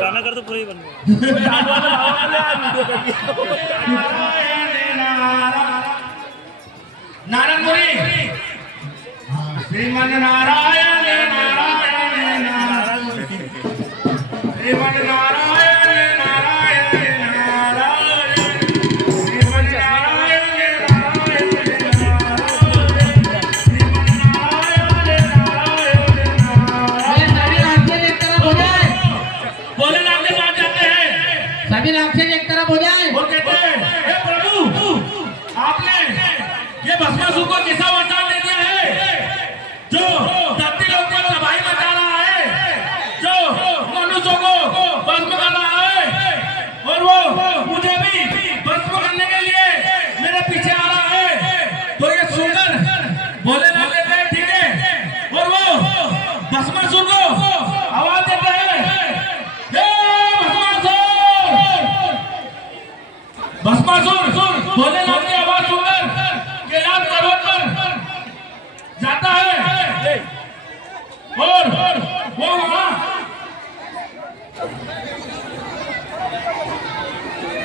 गाना कर तो पूरा ही बन गया। नारायण मुरी श्रीमन नारायण नारायण नारायण श्रीमन नारायण नारायण नारायण श्रीमन नारायण नारायण सभी राक्षस एक तरफ हो जाए। वो कहते हैं हे प्रभु आपने ये भस्मासुर को कैसा वरदान दे दिया है जो और वो वहां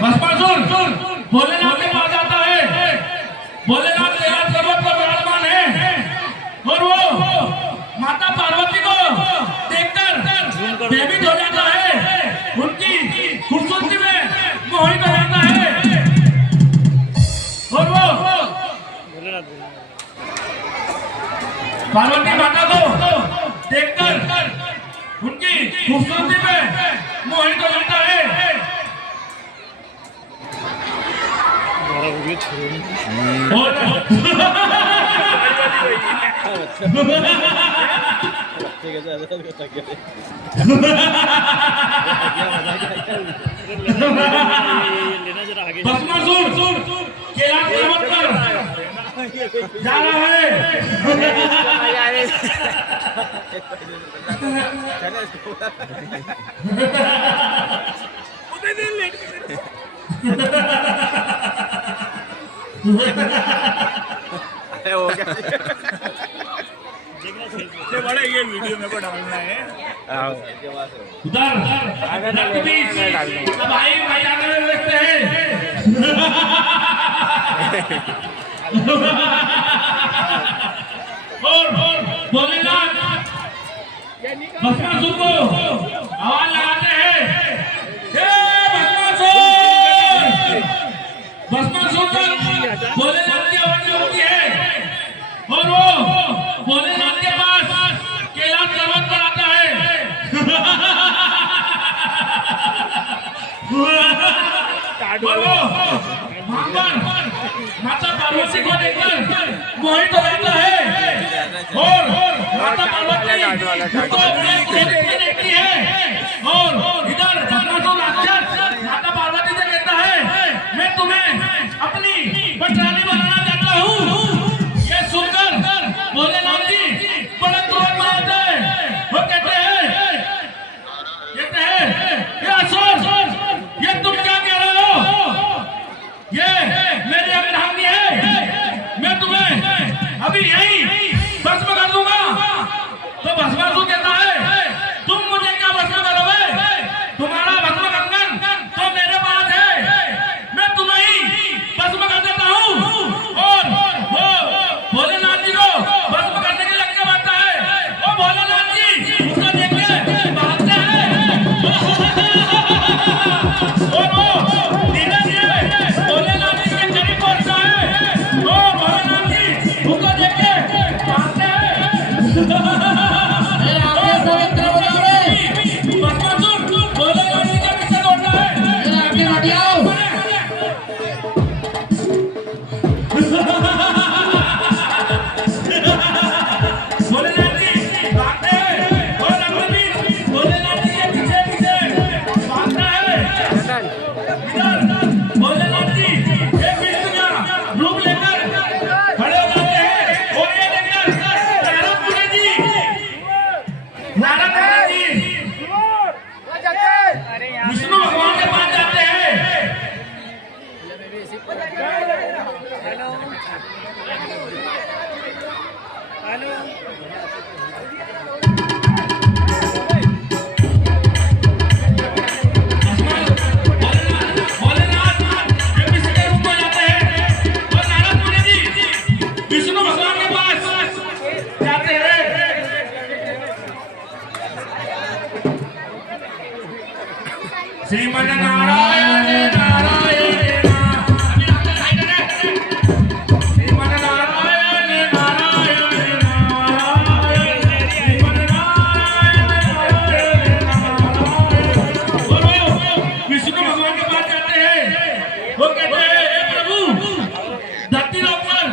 भस्मासुर भोलेनाथ के पास आता है। भोलेनाथ कैलाश पर्वत पर विराजमान है और वो माता पार्वती को देखकर भयभीत हो जाता है, उनकी खूबसूरती में मोहित हो जाता है और वो पार्वती माता को देखकर उनकी खूबसूरती में मोहित हो जाता है। भस्मासुर कैलाश पर्वत पर जा रहा है। हो गया सबसे बड़ा ये वीडियो मेरे को डालना है। उधर भाई बजाने में व्यस्त है। और भोलेनाथ भस्मासुर को आवाज लगाते हैं, हे भस्मासुर। भस्मासुर तक भोलेनाथ की आवाज होती है और वो भोलेनाथ के पास कैलाश पर्वत पर आता है। और वो वहां पर माता पार्वती को देखकर मोहित हो जाता है और माता पार्वती उसको अपने देखती है और इधर भस्मासुर राक्षस माता पार्वती से कहता है, मैं तुम्हें अपनी पटरानी बनाना चाहता हूँ। ये सुनकर भोलेनाथ जी बड़े क्रोध में आते हैं। वो कहते हैं ये असुर, ये तुम क्या कह रहे हो? ये मेरी अर्धांगिनी है, मैं तुम्हें अभी यही भस्म कर दूंगा। तो भस्मासुर कहता है, तुम मुझे क्या भस्म करोगे? तुम्हारा भस्म कंगन तो मेरे पास है, मैं तुम्हें ही भस्म कर देता हूँ। और वो भोलेनाथ जी को भस्म करने के लिए लगने बढ़ता है। वो भोलेनाथ जी उसको देख के भागते हैं और वो धीरे धीरे भोलेनाथ जी के करीब पहुंचता है और भोलेनाथ जी उसको देख के भागते हैं। भस्मासुर भोलेनाथ जी के पीछे दौड़ता है। भोलेनाथ जी भागते हैं और रघुवीर भोलेनाथ जी के पीछे पीछे भागता है। इधर भोलेनाथ जी एक विष्णु का रूप लेकर खड़े हो जाते हैं और ये देखकर नारद मुनि जी विष्णु भगवान के पास जाते हैं। भोलेनाथ एक विष्णु के रूप में जाते हैं और नारद मुनि जी विष्णु भगवान के पास जाते हैं। श्रीमन नारायण नारायण श्रीमन नारायण नारायण नारायण श्रीमन नारायण नारायण। विष्णु भगवान के पास जाते हैं। वो कहते हैं, हे प्रभु, धरती लोक पर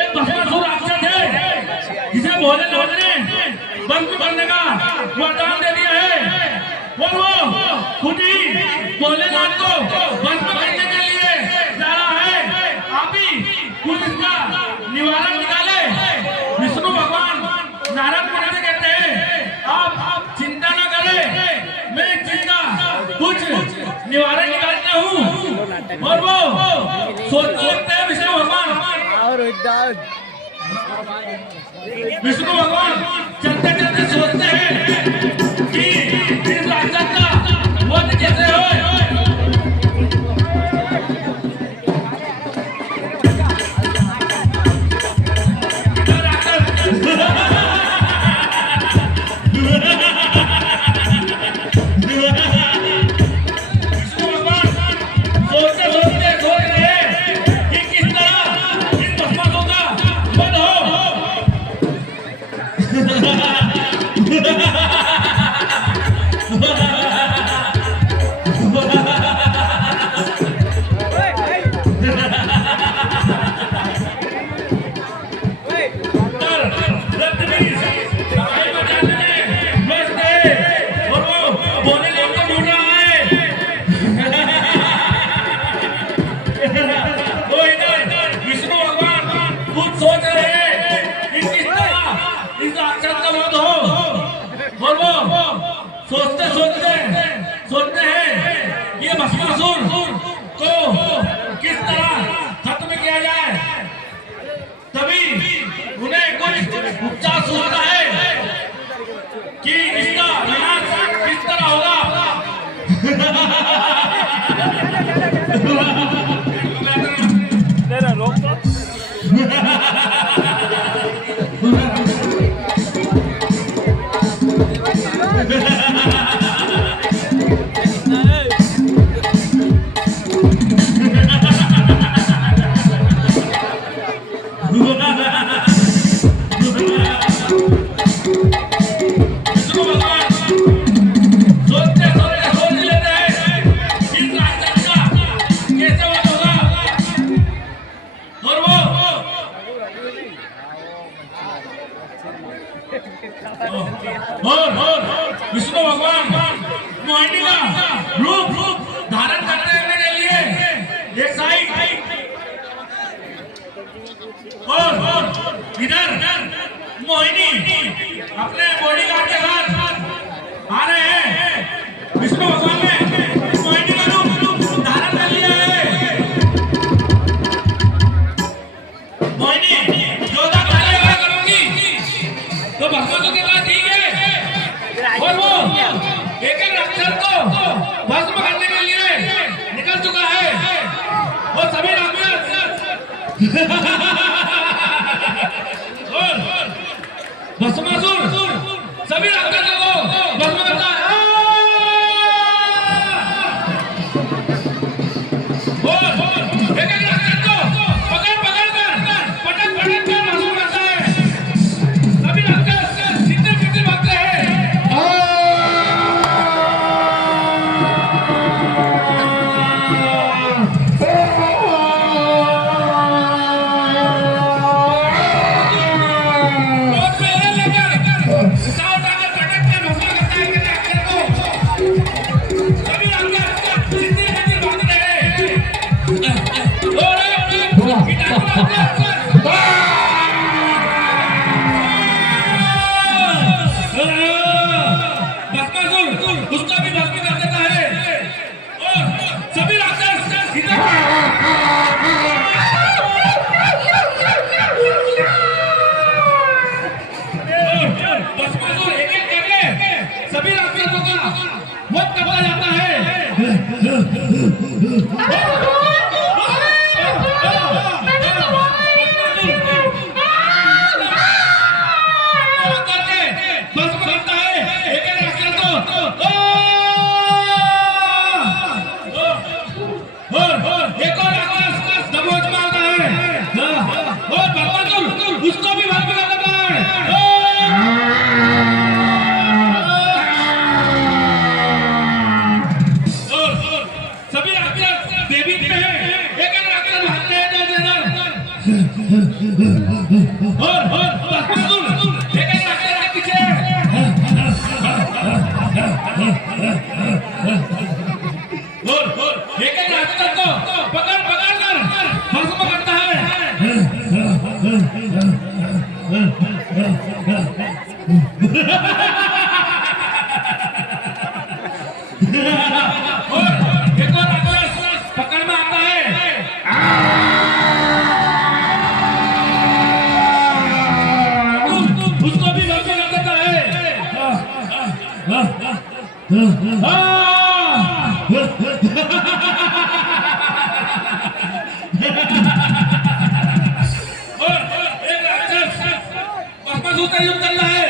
एक भस्मासुर राक्षस है जिसे भोलेनाथ ने भस्म करने का वरदान दे दिया है और वो खुद ही भोलेनाथ को भस्म करने के लिए जा रहा है। आप ही कुछ इसका निवारण निकाले। विष्णु भगवान नारद मुनि से कहते हैं, आप चिंता न करें, मैं इस चीज का कुछ निवारण निकालता हूँ। और वो सोचते हैं विष्णु भगवान विष्णु भगवान चलते चलते सोचते हैं कि इस राक्षस का वध कैसे हो। सोचते सोचते सोचते हैं ये भस्मासुर को किस तरह खत्म किया जाए। तभी उन्हें कुछ उपचार सुझाता है कि इसका विनाश किस तरह होगा। तेरा लोग तो और विष्णु भगवान मोहिनी का रूप धारण करते हैं मेरे लिए एक साइड और इधर मोहिनी अपने बॉडीगार्ड के साथ आ रहे हैं। विष्णु भगवान ने मोहिनी का रूप धारण कर लिया है। मोहिनी योद्धा पहले करूंगी तो भस्मासुर के बाद ठीक है। और वो एक एक राक्षस को भस्म करने के लिए निकल चुका है। वो सभी राक्षस और भस्मासुर सभी राक्षसों को भस्म करता है। और एक एक राक्षस को पकड़ पकड़ कर पटक पटक कर भस्म करता है। सभी राक्षस सीधे सीधे भागते हैं। उसका भी भस्म कर देता है और सभी राक्षस भस्मासुर एक एक करके सभी राक्षसों का वध करता जाता है। उसको भी भस्म कर देता है। सभी राक्षस देवी पे हैं। एक एक राक्षस भागते हैं इधर और भस्मासुर एक एक राक्षस के पीछे और एक एक राक्षस को पकड़ पकड़ कर भस्म करता है। और एक और राक्षस पकड़ में आता है। एक राक्षस भस्मासुर का युद्ध कर रहा है।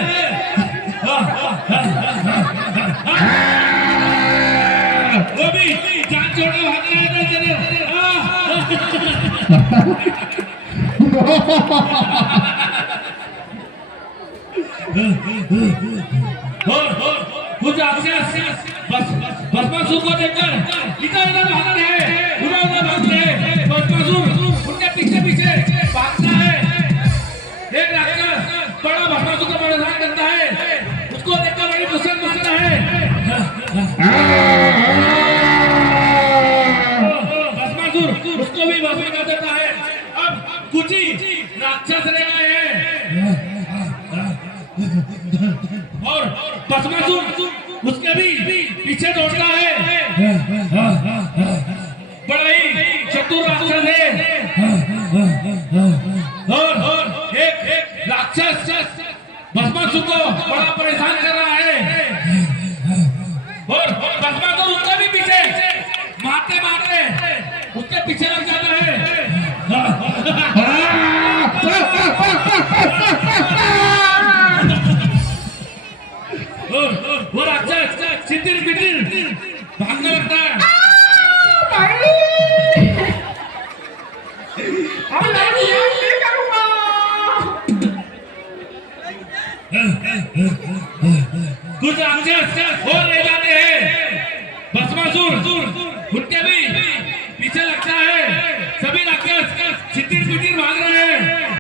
वो भी जान छोड़ के भाग रहा है कुछ राक्षस भस्मासुर को देखकर इधर उधर भागते हैं, उधर उधर भागते हैं। भस्मासुर उनके पीछे पीछे भागता है। एक राक्षस बड़ा भस्मासुर का परेशान करता है, उसको देखकर बड़ी मुश्किल मारता है। भस्मासुर उसको भी भस्म कर देता है। अब कुछ ही राक्षस रह गए हैं और भस्मासुर उसके भी पीछे दौड़ता है। बड़ा ही चतुर राक्षस है और एक राक्षस भस्मासुर को बड़ा परेशान कर रहा है और भस्मासुर उसके भी पीछे मारते मारते उसके पीछे लग जाता है। वो राक्षस चिंतित बिटिल भागने लगता है। कुछ राक्षस और रह जाते हैं। भस्मासुर उनके भी पीछे लगता है।